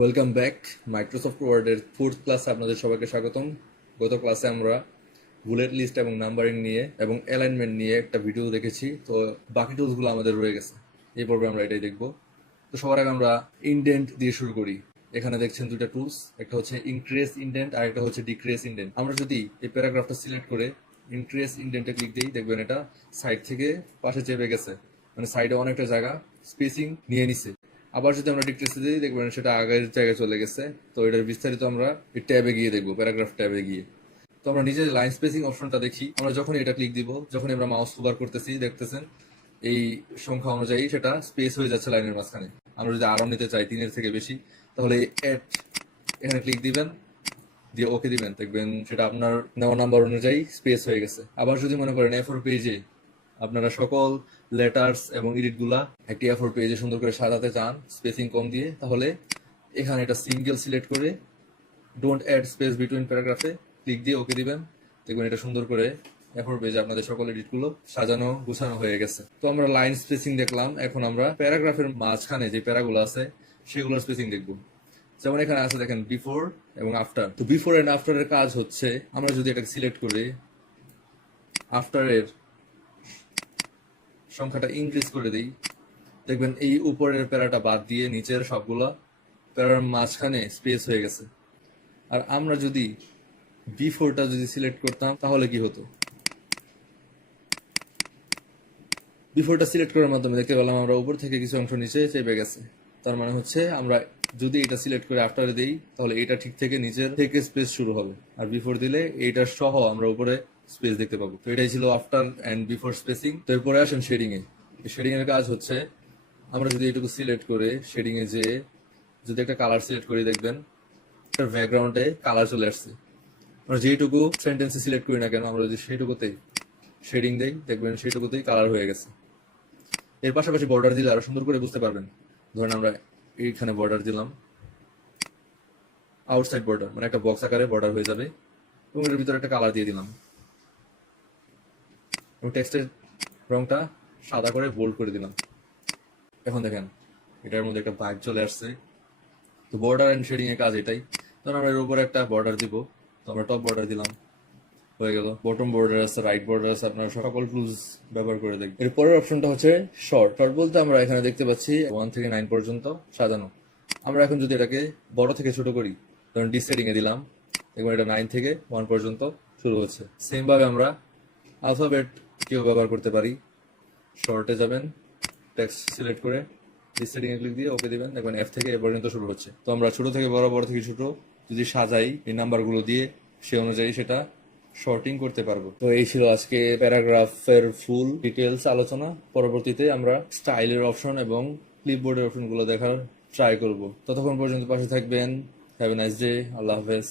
Welcome back. Microsoft ওয়ার্ডের fourth ক্লাসে আপনাদের সবাইকে স্বাগতম। গত ক্লাসে আমরা বুলেট লিস্ট এবং নাম্বারিং নিয়ে এবং অ্যালাইনমেন্ট নিয়ে একটা ভিডিও দেখেছি। তো বাকি টুলসগুলো আমাদের রয়ে গেছে, এই পর্বে আমরা এটাই দেখব। তো সবার আগে আমরা ইনডেন্ট দিয়ে শুরু করি। এখানে দেখছেন দুইটা টুলস, একটা হচ্ছে ইনক্রিজ ইনডেন্ট আর একটা হচ্ছে ডিক্রিজ ইনডেন্ট। আমরা যদি এই প্যারাগ্রাফটা সিলেক্ট করে ইনক্রিজ ইনডেন্টে ক্লিক দিই, দেখবেন এটা সাইড থেকে পাশে চেপে গেছে, মানে সাইডে অনেকটা জায়গা স্পেসিং নিয়ে নিছে। আবার যদি আমরা ডিক্রিজে দিই, দেখবেন সেটা আগের জায়গায় চলে গেছে। তো এটার বিস্তারিত আমরা এই ট্যাবে গিয়ে দেখবো, প্যারাগ্রাফ ট্যাবে গিয়ে। তো আমরা নিজের লাইন স্পেসিং অপশনটা দেখি। আমরা যখন এটা ক্লিক দিব, যখন আমরা মাউস হোভার করতেছি, দেখতেছেন এই সংখ্যা অনুযায়ী সেটা স্পেস হয়ে যাচ্ছে লাইনের মাঝখানে। আমরা যদি আরো নিতে চাই 3-এর থেকে বেশি, তাহলে এড এখানে ক্লিক দিবেন, দিয়ে ওকে দিবেন, দেখবেন সেটা আপনার নেওয়া নাম্বার অনুযায়ী স্পেস হয়ে গেছে। আবার যদি মনে করেন A4 পেজে আপনারা সকল লেটার্স এবং এডিট গুলা একটি A4 পেজে সুন্দর করে সাজাতে চান স্পেসিং কম দিয়ে, তাহলে এখানে এটা সিঙ্গেল সিলেক্ট করে ডোন্ট অ্যাড স্পেস বিটুইন প্যারাগ্রাফে ক্লিক দিয়ে ওকে দিবেন। দেখবেন এটা সুন্দর করে A4 পেজে আপনাদের সকল এডিট গুলো সাজানো গুছানো হয়ে গেছে। তো আমরা লাইন স্পেসিং দেখলাম, এখন আমরা প্যারাগ্রাফের মাঝখানে যে প্যারাগুলো আছে সেগুলোর স্পেসিং দেখবো। যেমন এখানে আছে দেখেন বিফোর এবং আফটার। তো বিফোর এন্ড আফটারের কাজ হচ্ছে, আমরা যদি এটাকে সিলেক্ট করি, আফটারের সংখ্যাটা ইনক্রিজ করে দিই, দেখবেন এই উপরের প্যারাটা বাদ দিয়ে নিচের সবগুলা প্যারার মাঝখানে স্পেস হয়ে গেছে। আর আমরা যদি বিফোরটা যদি সিলেক্ট করতাম, তাহলে কি হতো? বিফোরটা সিলেক্ট করার মাধ্যমে দেখতে পেলাম আমরা উপর থেকে কিছু অংশ নিচে চেপে গেছে। তার মানে হচ্ছে আমরা যদি এটা সিলেক্ট করে আফটারে দিই, তাহলে এটা ঠিক থেকে নিচের থেকে স্পেস শুরু হবে, আর বিফোর দিলে এইটা সহ আমরা উপরে স্পেস দেখতে পাবো। তো এটাই ছিল আফটার এন্ড বিফোর স্পেসিং। তো এরপরে আসেন শেডিং এ। শেডিং এর কাজ হচ্ছে, আমরা যদি এটুকু সিলেক্ট করে শেডিং এ যে যদি একটা কালার সিলেক্ট করি, দেখবেন ব্যাকগ্রাউন্ডে কালার চলে আসছে। আমরা যেটুকু সেন্টেন্সে সিলেক্ট করি না কেন, আমরা যদি সেইটুকুতেই শেডিং দেই, দেখবেন সেইটুকুতেই কালার হয়ে গেছে। এর পাশাপাশি বর্ডার দিলে আরো সুন্দর করে বুঝতে পারবেন। ধরেন আমরা এইখানে বর্ডার দিলাম, আউটসাইড বর্ডার মানে একটা বক্স আকারে বর্ডার হয়ে যাবে, এবং এর ভিতরে একটা কালার দিয়ে দিলাম এবং টেক্সটের রংটা সাদা করে বোল্ড করে দিলাম। এখন দেখেন এটার মধ্যে একটা ভাইব চলে আসছে। তো বর্ডার এন্ড শেডিং এর কাজ এটাই। ধরুন আমরা এর উপরে একটা বর্ডার দিব, তো আমরা টপ বর্ডার দিলাম, হয়ে গেল। বটম বর্ডার আছে, রাইট বর্ডার আছে, আপনারা সকল টুলস ব্যবহার করে দেখবেন। এর পরের অপশনটা হচ্ছে শর্ট। শর্ট বলতে আমরা এখানে দেখতে পাচ্ছি 1 থেকে 9 পর্যন্ত সাজানো। আমরা এখন যদি এটাকে বড় থেকে ছোট করি, ধরুন ডিসেডিং এ দিলাম, দেখবেন এটা 9 থেকে 1 পর্যন্ত শুরু হচ্ছে। সেম ভাবে আমরা আলফাবেট কেউ ব্যবহার করতে পারি। শর্টে যাবেন, টেক্সট সিলেক্ট করে ডিসেডিং এ ক্লিক দিয়ে ওকে দিবেন, দেখবেন F থেকে এ পর্যন্ত শুরু হচ্ছে। তো আমরা ছোট থেকে বড়, বড় থেকে ছোট যদি সাজাই এই নাম্বারগুলো দিয়ে, সে অনুযায়ী সেটা শর্টিং করতে পারবো। তো এই ছিল আজকে প্যারাগ্রাফের ফুল ডিটেলস আলোচনা। পরবর্তীতে আমরা স্টাইলের অপশন এবং ক্লিপবোর্ডের অপশন গুলো দেখার ট্রাই করব। ততক্ষণ পর্যন্ত পাশে থাকবেন। Have a nice day. আল্লাহ হাফেজ।